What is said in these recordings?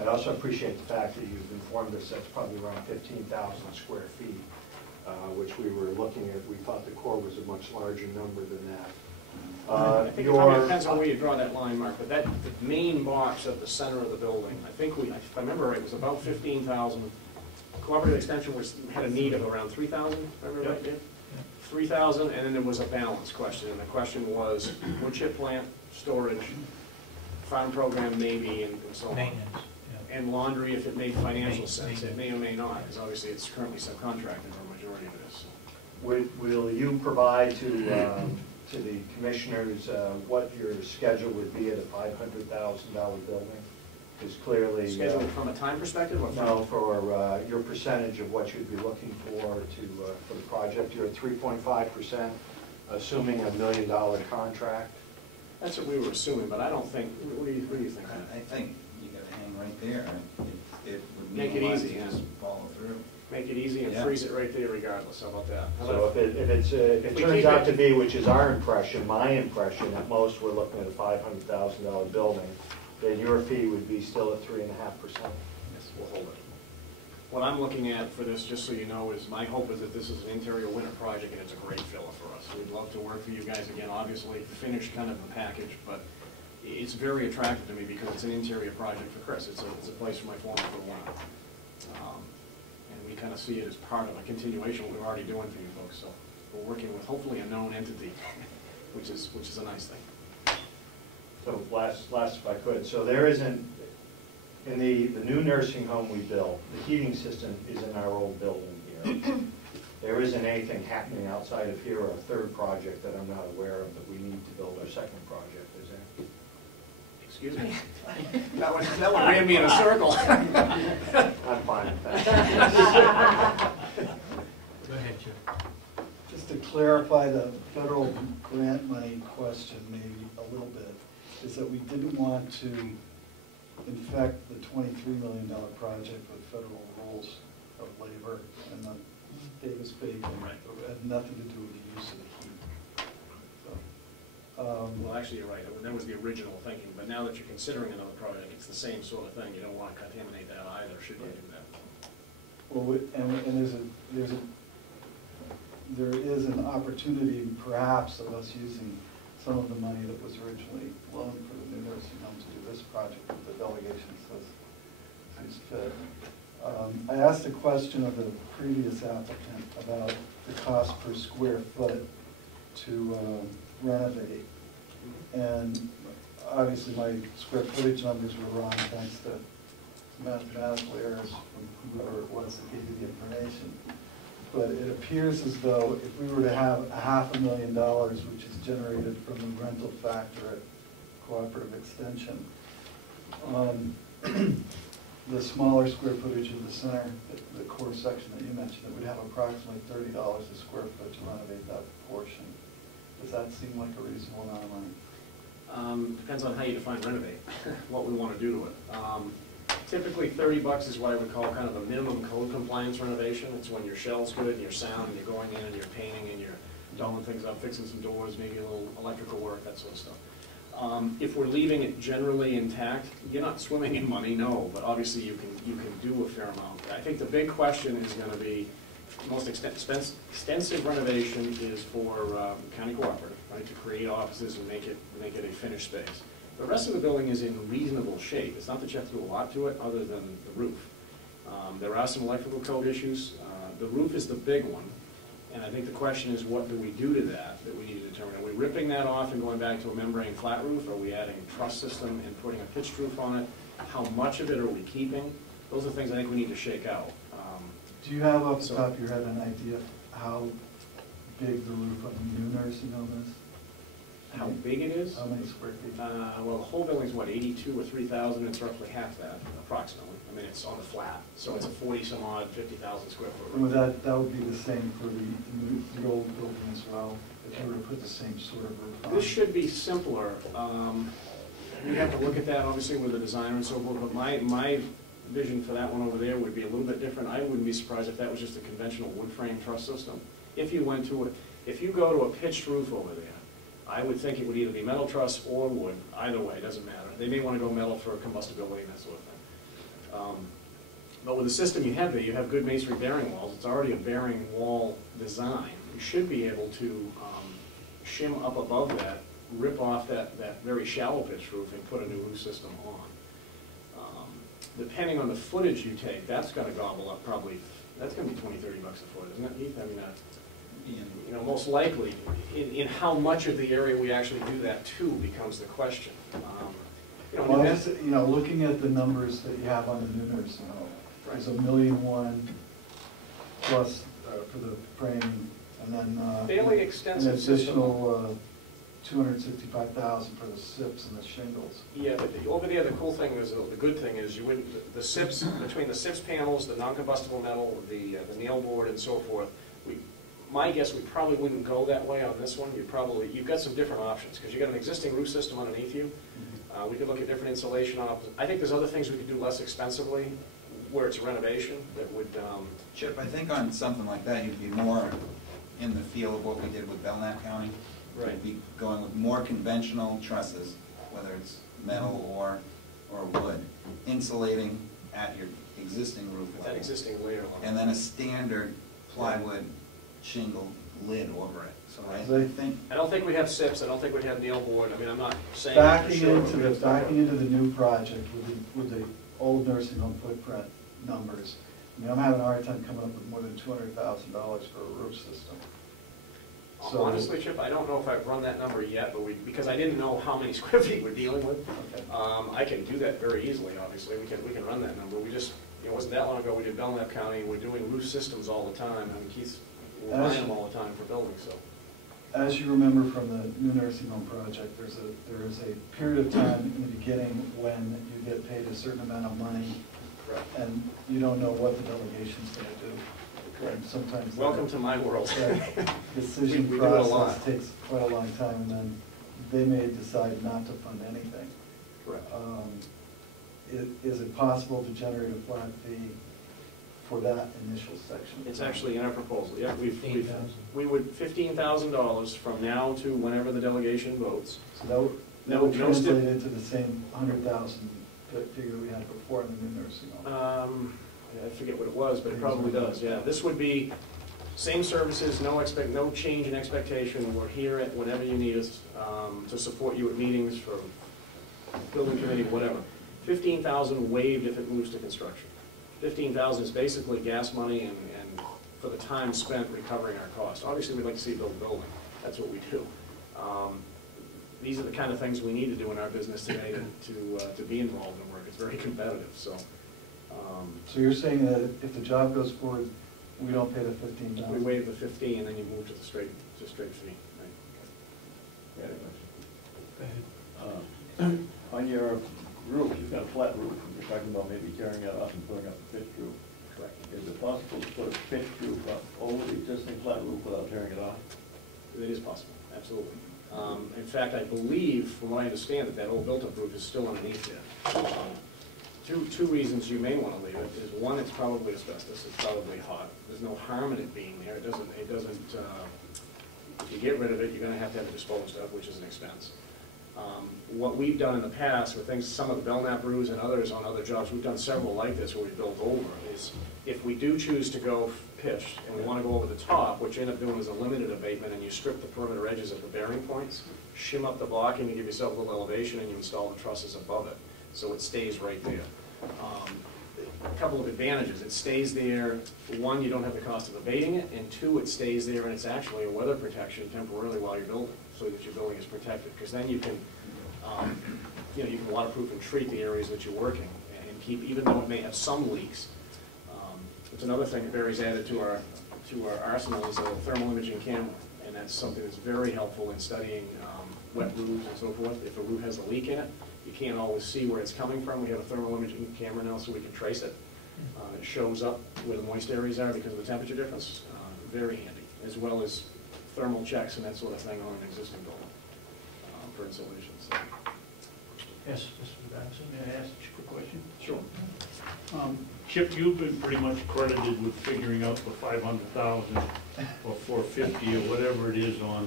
I also appreciate the fact that you've informed us that's probably around 15,000 square feet, which we were looking at. We thought the core was a much larger number than that. I think it probably depends on where you draw that line, Mark, but that the main box at the center of the building, I think if I remember right, it was about 15,000. Cooperative Extension had a need of around 3,000, if I remember right, Dan? 3,000, and then there was a balance question, and the question was wood chip plant, storage, farm program maybe, and so on. Maintenance. Yeah. And laundry if it made financial sense. It may or may not, because obviously it's currently subcontracted for a majority of this. Will you provide to the commissioners what your schedule would be at a $500,000 building? Because clearly... Schedule from a time perspective? Or no, for your percentage of what you'd be looking for the project. You're at 3.5%, assuming $1 million contract. That's what we were assuming, but I don't think... What do you think? I think you got to hang right there. It would make it easy, to just follow through. Make it easy and freeze it right there regardless. How about that? So if it turns out to be, which is our impression, my impression, at most we're looking at a $500,000 building, then your fee would be still at 3.5%. Yes, we'll hold it. What I'm looking at for this, just so you know, is my hope is that this is an interior winter project and it's a great filler for us. We'd love to work for you guys again, obviously, finish kind of a package, but it's very attractive to me because it's an interior project for Chris. It's a place for my foreman for the winter. And we kind of see it as part of a continuation of what we're already doing for you folks. So we're working with hopefully a known entity, which is a nice thing. So last if I could, so there isn't, in the new nursing home we built, the heating system is in our old building here. There isn't anything happening outside of here or a third project that I'm not aware of that we need to build our second project, is there? Excuse me? That one ran me in a circle. I'm fine with that. Go ahead, Joe. Just to clarify the federal grant money question maybe a little bit, is that we didn't want to infect the $23 million project with federal rules of labor and the Davis-Bacon. Right. It had nothing to do with the use of the heat. So, well, actually, you're right. That was the original thinking. But now that you're considering another project, it's the same sort of thing. You don't want to contaminate that either, should you do that? well, and there is an opportunity, perhaps, of us using some of the money that was originally loaned for the new nursing home to do this project if the delegation sees fit. I asked a question of the previous applicant about the cost per square foot to renovate. And obviously my square footage numbers were wrong thanks to mathematical errors from whoever it was that gave you the information. But it appears as though if we were to have $500,000, which is generated from the rental factor at Cooperative Extension, the smaller square footage in the center, the core section that you mentioned, it would have approximately $30 a square foot to renovate that portion. Does that seem like a reasonable amount of money? Depends on how you define renovate, what we want to do to it. Typically $30 is what I would call kind of a minimum code compliance renovation. It's when your shell's good and your sound and you're going in and you're painting and you're doubling things up, fixing some doors, maybe a little electrical work, that sort of stuff. If we're leaving it generally intact, you're not swimming in money, no, but obviously you can do a fair amount. I think the big question is going to be, the most extensive renovation is for county cooperative, right, to create offices and make it a finished space. The rest of the building is in reasonable shape. It's not that you have to do a lot to it other than the roof. There are some electrical code issues. The roof is the big one. And I think the question is, what do we do to that we need to determine? Are we ripping that off and going back to a membrane flat roof? Are we adding a truss system and putting a pitched roof on it? How much of it are we keeping? Those are things I think we need to shake out. Do you have off the top of your head an idea of how big the roof of the new nursing home is? How big it is? How many square feet? Well, the whole building's what, 82 or 3,000? It's roughly half that, approximately. I mean, it's on the flat, so it's a 40-some-odd, 50,000 square foot roof. Well, that would be the same for the old building as well, if you were to put the same sort of roof on. This should be simpler. We have to look at that, obviously, with the designer and so forth, but my vision for that one over there would be a little bit different. I wouldn't be surprised if that was just a conventional wood frame truss system. If you went to it, if you go to a pitched roof over there, I would think it would either be metal truss or wood. Either way, it doesn't matter. They may want to go metal for combustibility and that sort of thing. But with the system you have there, you have good masonry bearing walls. It's already a bearing wall design. You should be able to shim up above that, rip off that very shallow pitch roof and put a new roof system on. Depending on the footage you take, that's gonna gobble up probably, that's gonna be $20, $30 a foot, isn't it, Heath? I mean, you know, most likely, in how much of the area we actually do that to becomes the question. You know, Well, depends- you know, looking at the numbers that you have on the new nursing home, there's $1.1 million plus for the framing, and then Fairly extensive an additional $265,000 for the SIPs and the shingles. Yeah, but over there, the cool thing is, the good thing is, you wouldn't, the SIPs, between the SIPs panels, the non-combustible metal, the nail board and so forth, my guess, we probably wouldn't go that way on this one. You've got some different options, because you've got an existing roof system underneath you. We could look at different insulation options. I think there's other things we could do less expensively, where it's a renovation, that would, Chip, I think on something like that, you'd be more in the feel of what we did with Belknap County. Right. You'd be going with more conventional trusses, whether it's metal or wood, insulating at your existing roof that level. existing layer level. And then a standard plywood shingle lid over it. So I think, I don't think we'd have SIPs, I don't think we'd have nail board. I mean, I'm not saying. Backing for sure, into but backing into the new project with the old nursing home footprint numbers, I mean, I'm having a hard time coming up with more than $200,000 for a roof system. So honestly, Chip, I don't know if I've run that number yet, but because I didn't know how many square feet we're dealing with. Okay. I can do that very easily, obviously. We can run that number. We just, it wasn't that long ago, we did Belknap County, we're doing roof systems all the time. I mean, we're buying them all the time for buildings, so. As you remember from the new nursing home project, there is a period of time in the beginning when you get paid a certain amount of money, and you don't know what the delegation's going to do. And sometimes Welcome to my world. that decision We do it a lot. process takes quite a long time, and then they may decide not to fund anything. Correct. Is it possible to generate a flat fee for that initial section? It's actually in our proposal, yeah. $15,000. We would, $15,000 from now to whenever the delegation votes. So that would No stip- translate into the same 100,000 figure we had before in the new nursing home. I forget what it was, but it probably does, yeah. This would be same services, no change in expectation. We're here at whenever you need us to support you at meetings for building committee, whatever. $15,000 waived if it moves to construction. $15,000 is basically gas money and for the time spent recovering our costs. Obviously, we'd like to see you build a building. That's what we do. These are the kind of things we need to do in our business today to be involved in work. It's very competitive, so. So you're saying that if the job goes forward, we don't pay the $15,000? We waive the 15, and then you move to the straight fee. Right? Go ahead. On your roof, you've got a flat roof, and you're talking about maybe tearing it up and putting up a pitched roof. Correct. Is it possible to put a pitched roof up over the existing flat roof without tearing it off? It is possible, absolutely. In fact, I believe, from what I understand, that old built-up roof is still underneath there. Two reasons you may want to leave it is, one, it's probably asbestos, it's probably hot. There's no harm in it being there. It doesn't, if you get rid of it, you're gonna have to have it disposed of, which is an expense. What we've done in the past with things, some of the Belknap roofs and others on other jobs, we've done several like this where we built over, is if we do choose to go pitched and we want to go over the top, what you end up doing is a limited abatement, and you strip the perimeter edges of the bearing points, shim up the blocking, you give yourself a little elevation, and you install the trusses above it, so it stays right there. A couple of advantages: it stays there. One, you don't have the cost of abating it, and two, it stays there, and it's actually a weather protection temporarily while you're building, so that your building is protected. Because then you can, you can waterproof and treat the areas that you're working, and keep, even though it may have some leaks. It's another thing that Barry's added to our arsenal is a thermal imaging camera, and that's something that's very helpful in studying wet roofs and so forth. If a roof has a leak in it, you can't always see where it's coming from. We have a thermal imaging camera now, so we can trace it. It shows up where the moist areas are because of the temperature difference. Very handy, as well as thermal checks and that sort of thing on an existing building for insulation. So. Yes, Mr. Batson, may I ask you a quick question? Sure. Chip, you've been pretty much credited with figuring out the 500,000 or 450 or whatever it is on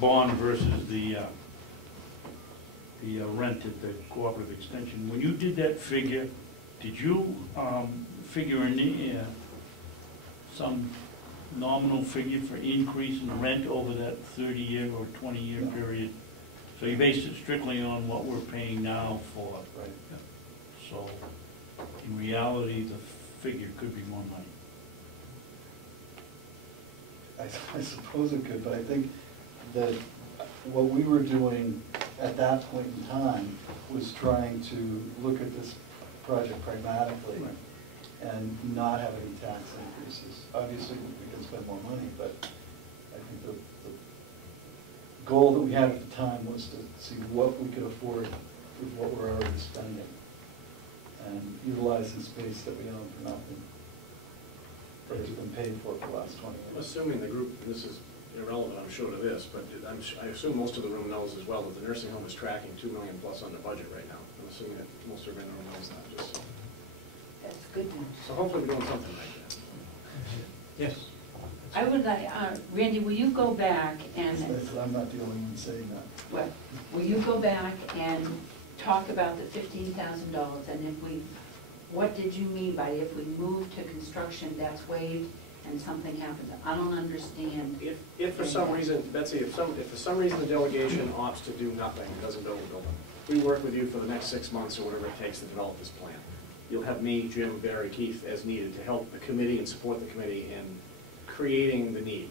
bond versus the the rent at the cooperative extension. When you did that figure, did you figure in some nominal figure for increase in rent over that 30-year or 20-year No. period? So you based it strictly on what we're paying now for. Right. So in reality, the figure could be more money. I suppose it could, but I think that what we were doing at that point in time was trying to look at this project pragmatically and not have any tax increases. Obviously, we can spend more money, but I think the goal that we had at the time was to see what we could afford with what we're already spending and utilizing space that we own for nothing, that has been paid for the last 20 I'm years. assuming the group, this is irrelevant, I'm sure, to this, but I assume most of the room knows as well that the nursing home is tracking $2 million plus under budget right now. I'm assuming that most of the room knows that, just so. That's good news. So hopefully we're doing something like that. Yes. I would like, Randy, will you go back and, I'm not the only one saying that. well, will you go back and talk about the $15,000, and if we, what did you mean by if we move to construction, that's waived, and something happens? I don't understand. If for some reason, Betsy, if for some reason the delegation opts to do nothing, doesn't build a building, we work with you for the next 6 months or whatever it takes to develop this plan. You'll have me, Jim, Barry, Keith as needed to help the committee and support the committee in creating the need,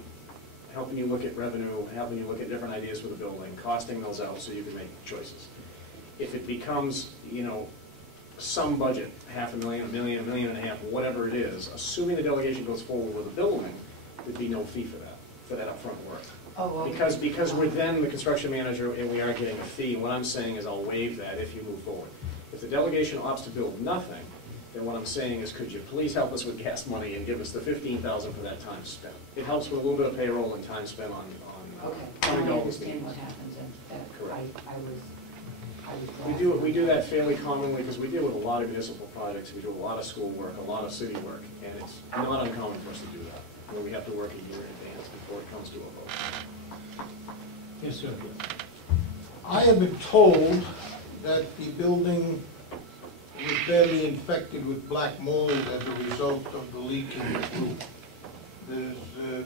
helping you look at revenue, helping you look at different ideas for the building, costing those out so you can make choices. If it becomes, you know, some budget, $500,000, $1 million, $1.5 million, whatever it is, assuming the delegation goes forward with a building, there'd be no fee for that upfront work. Oh, okay. Because we're then the construction manager and we are getting a fee. What I'm saying is I'll waive that if you move forward. If the delegation opts to build nothing, then what I'm saying is could you please help us with gas money and give us the $15,000 for that time spent? It helps with a little bit of payroll and time spent on Okay, funding I all these understand needs. what happens, and that, Correct. I was We do that fairly commonly because we deal with a lot of municipal projects, we do a lot of school work, a lot of city work, and it's not uncommon for us to do that, where we have to work a year in advance before it comes to a vote. Yes, sir. I have been told that the building was badly infected with black mold as a result of the leak in the roof.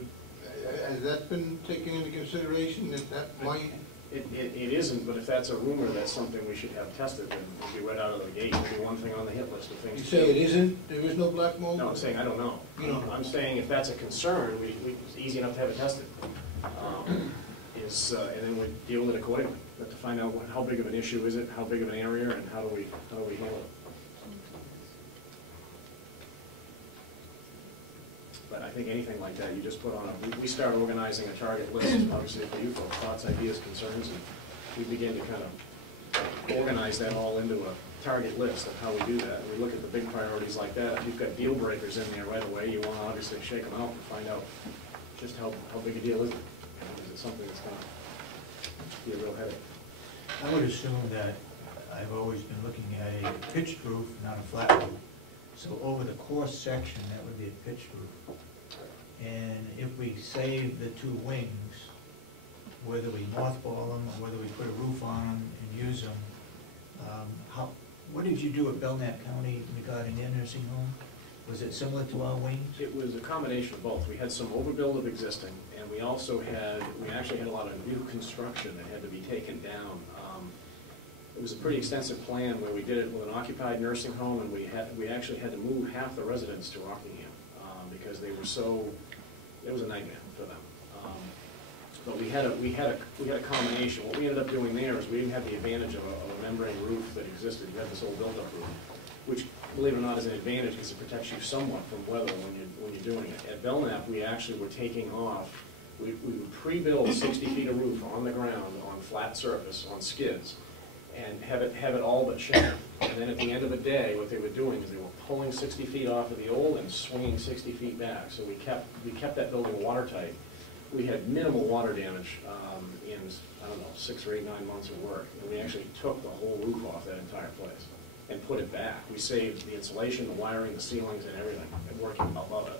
Has that been taken into consideration, that might? It isn't, but if that's a rumor, that's something we should have tested, and it'll be right out of the gate. It'll be one thing on the hit list of things You to say do. it isn't, there is no black mold? No, I'm saying I don't know. You don't know. I'm saying if that's a concern, it's easy enough to have it tested. And then we deal with it accordingly. We have to find out how big of an issue is it, how big of an area, and how do we handle it. But I think anything like that, you just put on we start organizing a target list, obviously for you folks, thoughts, ideas, concerns, and we begin to kind of organize that all into a target list of how we do that. And we look at the big priorities like that. If you've got deal breakers in there right away, you want to obviously shake them out and find out just how big a deal is it? Is it something that's going to be a real headache? I would assume that I've always been looking at a pitched roof, not a flat roof. So over the core section, that would be a pitched roof. And if we save the two wings, whether we mothball them or whether we put a roof on them and use them, what did you do at Belknap County regarding their nursing home? Was it similar to our wings? It was a combination of both. We had some overbuild of existing, and we actually had a lot of new construction that had to be taken down. It was a pretty extensive plan where we did it with an occupied nursing home, and we actually had to move half the residents to Rockingham because they were it was a nightmare for them. But we had a combination. What we ended up doing there is we didn't have the advantage of a membrane roof that existed. You had this old built-up roof, which, believe it or not, is an advantage because it protects you somewhat from weather when you're doing it. At Belknap, we actually were taking off. We would pre-build 60 feet of roof on the ground, on flat surface, on skids, and have it all but shattered. And then at the end of the day, what they were doing is they were pulling 60 feet off of the old and swinging 60 feet back. So we kept that building watertight. We had minimal water damage in, I don't know, 6 or 8, 9 months of work. And we actually took the whole roof off that entire place and put it back. We saved the insulation, the wiring, the ceilings, and everything, and working above it,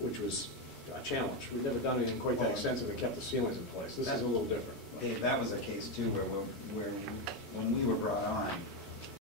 which was a challenge. We've never done anything quite that extensive and kept the ceilings in place. This is a little different. Dave, that was a case too, where when we were brought on,